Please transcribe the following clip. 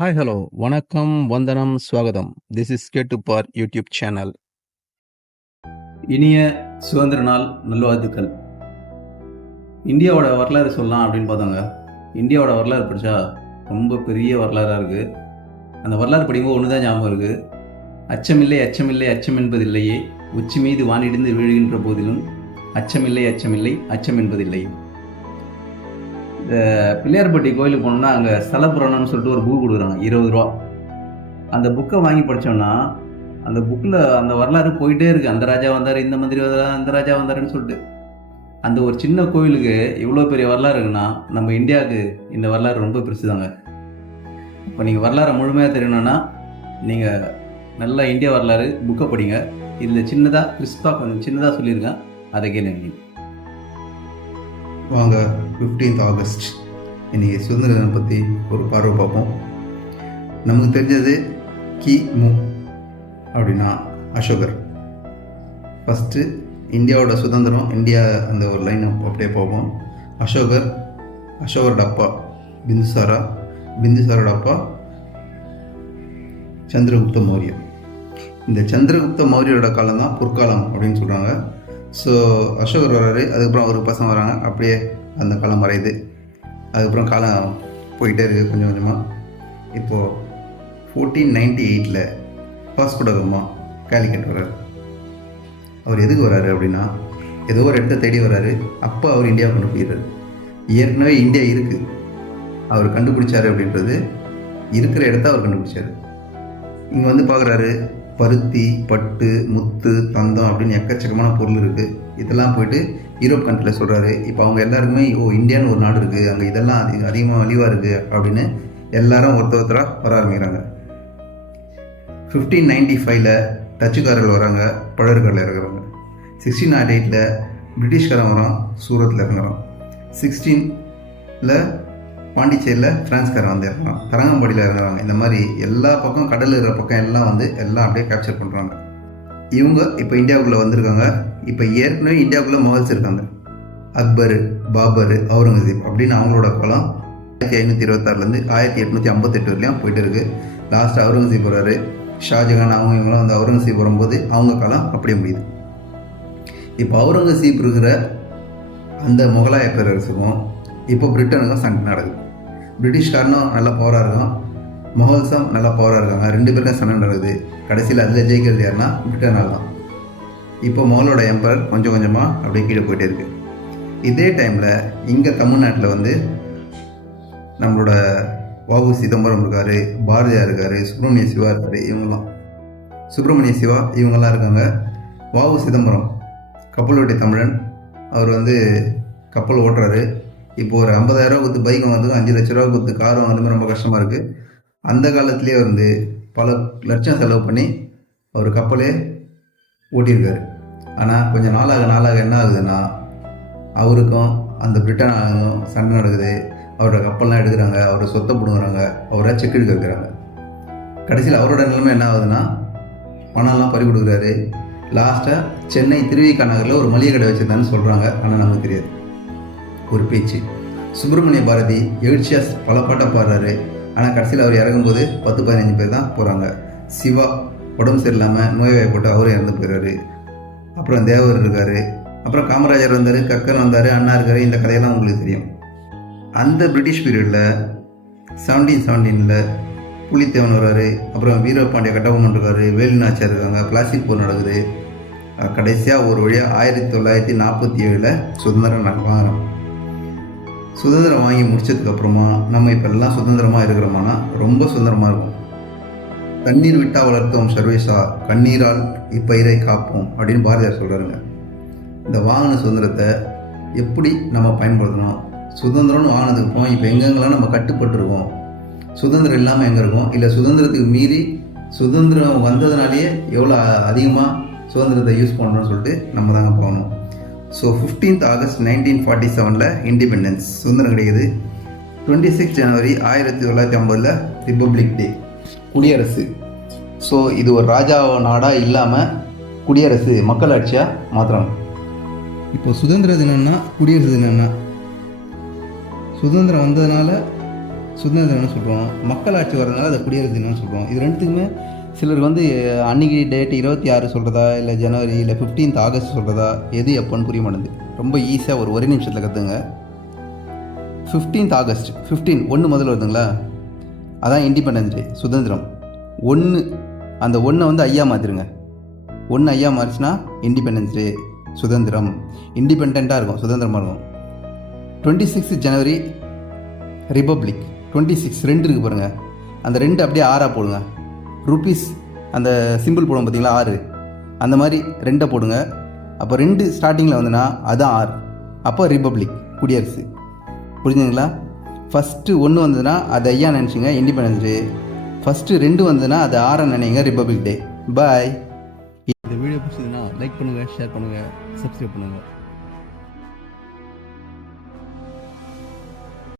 Hi hello வணக்கம் வந்தனம் ஸ்வாகதம். This is Kettuppar YouTube channel. இனிய சுதந்திர நாள் நல்வாழ்த்துக்கள். இந்தியாவோட வரலாறு சொல்லலாம் அப்படின்னு பார்த்தாங்க. இந்தியாவோட வரலாறு படித்தா ரொம்ப பெரிய வரலாறாக இருக்குது. அந்த வரலாறு படிக்கும்போது ஒன்று தான் ஞாபகம் இருக்குது. அச்சமில்லை அச்சமில்லை அச்சம் என்பதில்லையே, உச்சி மீது வானிடிந்து வீழுகின்ற போதிலும் அச்சமில்லை அச்சமில்லை அச்சம் என்பதில்லை. இந்த பிள்ளையார்பட்டி கோயிலுக்கு போனோம்னா அங்கே ஸ்தல புராணம்னு சொல்லிட்டு ஒரு புக் கொடுக்குறாங்க, 20 ரூபா. அந்த புக்கை வாங்கி படித்தோம்னா அந்த புக்கில் அந்த வரலாறு போயிட்டே இருக்குது. அந்த ராஜா வந்தார், இந்த மந்திரி வந்தார், அந்த ராஜா வந்தாருன்னு சொல்லிட்டு. அந்த ஒரு சின்ன கோயிலுக்கு இவ்வளோ பெரிய வரலாறு இருக்குன்னா நம்ம இந்தியாவுக்கு இந்த வரலாறு ரொம்ப பெருசு தாங்க. இப்போ நீங்கள் வரலாறை முழுமையாக தெரியணும்னா நீங்கள் நல்லா இந்தியா வரலாறு புக்கை படிங்க. இதில் சின்னதாக கிறிஸ்பாக கொஞ்சம் சின்னதாக சொல்லியிருக்கேன், அதை கேளுங்க. வாங்க 15th ஆகஸ்ட் இன்றைக்கி சுதந்திர தினம் பற்றி ஒரு பார்வை பார்ப்போம். நமக்கு தெரிஞ்சது கிமு அப்படின்னா அசோகர். ஃபஸ்ட்டு இந்தியாவோட சுதந்திரம், இந்தியா அந்த ஒரு லைன் அப்படியே பார்ப்போம். அசோகரோட அப்பா பிந்துசாரோட அப்பா சந்திரகுப்த மௌரிய. இந்த சந்திரகுப்த மௌரியோட காலம் தான் பொற்காலம் அப்படின்னு சொல்கிறாங்க. ஸோ அசோகர் வர்றாரு, அதுக்கப்புறம் அவருக்கு பசங்க வராங்க, அப்படியே அந்த காலம் மறையுது. அதுக்கப்புறம் காலம் போயிட்டே இருக்குது கொஞ்சம் கொஞ்சமாக. இப்போது 1498 வாஸ்கோ ட காமா காலிக்கட் வர்றாரு. அவர் எதுக்கு வர்றாரு அப்படின்னா ஏதோ ஒரு இடத்த தேடி வர்றாரு. அப்போ அவர் இந்தியாவை கண்டுபிடிக்கிறாரு. ஏற்கனவே இந்தியா இருக்குது, அவர் கண்டுபிடிச்சாரு அப்படின்றது இருக்கிற இடத்த அவர் கண்டுபிடிச்சாரு. இங்கே வந்து பார்க்குறாரு, பருத்தி, பட்டு, முத்து, தந்தம் அப்படின்னு எக்கச்சக்கமான பொருள் இருக்குது. இதெல்லாம் போயிட்டு யூரோப் கண்ட்ரியில் சொல்கிறாரு. இப்போ அவங்க எல்லாருக்குமே இந்தியான்னு ஒரு நாடு இருக்குது, அங்கே இதெல்லாம் அதிகமாக மலிவாக இருக்குது அப்படின்னு எல்லாரும் ஒருத்தராக வர ஆரம்பிக்கிறாங்க. 1595 டச்சுக்காரர்கள் வராங்க, பழர்கள் இறங்குறாங்க. 1608 பிரிட்டிஷ்காரன் வரான், சூரத்தில் இறங்குறான். 16 பாண்டிச்சேரியில் ஃப்ரான்ஸ்காரன் வந்து இறங்குறான், தரங்கம்பாடியில் இறங்குறாங்க. இந்த மாதிரி எல்லா பக்கம் கடல் இருக்கிற பக்கம் எல்லாம் வந்து எல்லாம் அப்படியே கேப்சர் பண்ணுறாங்க. இவங்க இப்போ இந்தியாவுக்குள்ளே வந்திருக்காங்க. இப்போ ஏற்கனவே இந்தியாவுக்குள்ளே மொகல்ஸ் இருக்காங்க. அக்பர், பாபர், அவுரங்கசீப் அப்படின்னு அவங்களோட காலம் 1526 1858 வரையும் போயிட்டு இருக்குது. லாஸ்ட் அவுரங்கசீப் வர்றாரு, ஷாஜகான் அவங்க இவங்களாம் வந்து அவுரங்கசீப் வரும்போது அவங்க காலம் அப்படியே முடியுது. இப்போ அவுரங்கசீப் இருக்கிற அந்த முகலாய பேரரசுக்கும் இப்போ பிரிட்டனுக்கும் சண்டை நடக்குது. பிரிட்டிஷ்காரனும் நல்லா பவராக இருக்கான், மொகல்ஸும் நல்லா பவராக இருக்காங்க. 2 பேருக்கும் சண்டை நடக்குது. கடைசியில் அதில் ஜெயிக்கிறது யாருன்னா பிரிட்டனால் தான். இப்போ மொகலோட எம்பரர் கொஞ்சம் கொஞ்சமாக அப்படியே கீழே போயிட்டே இருக்குது. இதே டைமில் இங்கே தமிழ்நாட்டில் வந்து நம்மளோட வ.உ. சிதம்பரம் இருக்கார், பாரதியார் இருக்கார், சுப்பிரமணிய சிவா இருக்கார். இவங்கெல்லாம் இருக்காங்க. வ.உ. சிதம்பரம் கப்பலோட்டி தமிழன். அவர் வந்து கப்பல் ஓட்டுறாரு. இப்போ ஒரு 50,000 ரூபா கொடுத்து பைக் வாங்குறதுக்கு 5 லட்ச ரூபா கொடுத்து கார் வாங்குறதுமே ரொம்ப கஷ்டமாக இருக்குது. அந்த காலத்துலேயே வந்து பல லட்சம் செலவு பண்ணி அவர் கப்பலே ஓட்டியிருக்காரு. ஆனால் கொஞ்சம் நாளாக என்ன ஆகுதுன்னா அவருக்கும் அந்த பிரிட்டனுக்கும் சண்டை நடக்குது. அவரோட கப்பல்லாம் எடுக்கிறாங்க, அவரோட சொத்தை பிடுங்குறாங்க, அவரை செக் எடுக்க வைக்கிறாங்க. கடைசியில் அவரோட நிலைமை என்ன ஆகுதுன்னா பணம்லாம் பறி கொடுக்குறாரு. லாஸ்ட்டாக சென்னை திருவிக நகரில் ஒரு மளிகை கடை வச்சுருந்தான்னு சொல்கிறாங்க, ஆனால் நமக்கு தெரியாது. ஒரு பேச்சு. சுப்பிரமணிய பாரதி எழுச்சியாக பல பாட்டை பாடுறாரு, ஆனால் கடைசியில் அவர் இறங்கும்போது 10-15 பேர் தான் போகிறாங்க. சிவா உடம்பு சரியில்லாமல் நோய்வாய்ப்பட்டு அவரும் இறந்து போயிடுறாரு. அப்புறம் தேவர் இருக்கார், அப்புறம் காமராஜர் வந்தார், கக்கன் வந்தார், அண்ணா இருக்கார். இந்த கதையெல்லாம் உங்களுக்கு தெரியும். அந்த பிரிட்டிஷ் பீரியடில் 1717 புலித்தேவன் வர்றாரு, அப்புறம் வீரபாண்டிய கட்டபொம்மன் இருக்கார், வேலுநாச்சியார் இருக்காங்க, பிளாஸ்டிக் போர் நடக்குது. கடைசியாக ஒரு வழியாக 1947 சுதந்திரம் வாங்குறோம். சுதந்திரம் வாங்கி முடிச்சதுக்கப்புறமா நம்ம இப்போ எல்லாம் சுதந்திரமாக இருக்கிறோமானா ரொம்ப சுதந்திரமாக இருக்கும். தண்ணீர் விட்டா வளர்த்தோம் சர்வேஷா, கண்ணீரால் இப்பயிரை காப்போம் அப்படின்னு பாரதியார் சொல்கிறாருங்க. இந்த வாங்கின சுதந்திரத்தை எப்படி நம்ம பயன்படுத்தணும், சுதந்திரம்னு வாங்கினதுக்கப்புறம் இப்போ எங்கெங்கெல்லாம் நம்ம கட்டுப்பட்டுருக்கோம், சுதந்திரம் இல்லாமல் எங்கே இருக்கோம், இல்லை சுதந்திரத்துக்கு மீறி சுதந்திரம் வந்ததுனாலேயே எவ்வளோ அதிகமாக சுதந்திரத்தை யூஸ் பண்ணுறோன்னு சொல்லிட்டு நம்ம தாங்க போகணும். ஸோ 15th ஆகஸ்ட் 1947 இண்டிபெண்டன்ஸ் சுதந்திரம் கிடைக்குது. 26 ஜனவரி 1950 ரிப்பப்ளிக் டே, குடியரசு. ஸோ இது ஒரு ராஜா நாடாக இல்லாமல் குடியரசு மக்களாட்சியாக மாற்றுறாங்க. இப்போ சுதந்திர தினம்னா குடியரசு தினம்னா சுதந்திரம் வந்ததுனால சுதந்திர தினம்னு சொல்கிறோம். மக்களாட்சி வரதுனால அதை குடியரசு தினம்னு சொல்கிறோம். இது ரெண்டுத்துக்குமே சிலர் வந்து அன்றைக்கி டேட் 26 சொல்கிறதா, இல்லை ஜனவரி, இல்லை 15th ஆகஸ்ட் சொல்கிறதா, எது எப்போன்னு புரிய மாட்டேங்குது. ரொம்ப ஈஸியாக ஒரே நிமிஷத்தில் கற்றுங்க. 15th ஆகஸ்ட் 1 முதல்ல வருதுங்களா, அதான் இண்டிபெண்டன்ஸ் டே, சுதந்திரம். 1 அந்த 1 வந்து ஐயா மாற்றிருங்க. 1 ஐயா மாறிச்சுன்னா இண்டிபெண்டன்ஸ் டே, சுதந்திரம். இண்டிபெண்ட்டாக இருக்கும், சுதந்திரமாக இருக்கும். 26 ஜனவரி ரிப்பப்ளிக். 26 2 இருக்குது பாருங்கள், அந்த 2 அப்படியே 6 போடுங்க. ருபீஸ் அந்த சிம்பிள் போடுவோம் பார்த்தீங்களா 6, அந்த மாதிரி 2 போடுங்க. அப்போ 2 ஸ்டார்டிங்கில் வந்துன்னா அதுதான் 6, அப்போ ரிப்பப்ளிக், குடியரசு. புரிஞ்சுங்களா? ஃபஸ்ட்டு 1 வந்ததுன்னா அது ஐயா நினச்சிங்க, இண்டிபெண்டன்ஸ் டே. ஃபஸ்ட்டு 2 வந்ததுன்னா அது 6 நினைங்க, ரிப்பப்ளிக் டே. பாய். இந்த வீடியோ பிடிச்சதுன்னா லைக் பண்ணுங்கள், ஷேர் பண்ணுங்கள், சப்ஸ்கிரைப் பண்ணுங்கள்.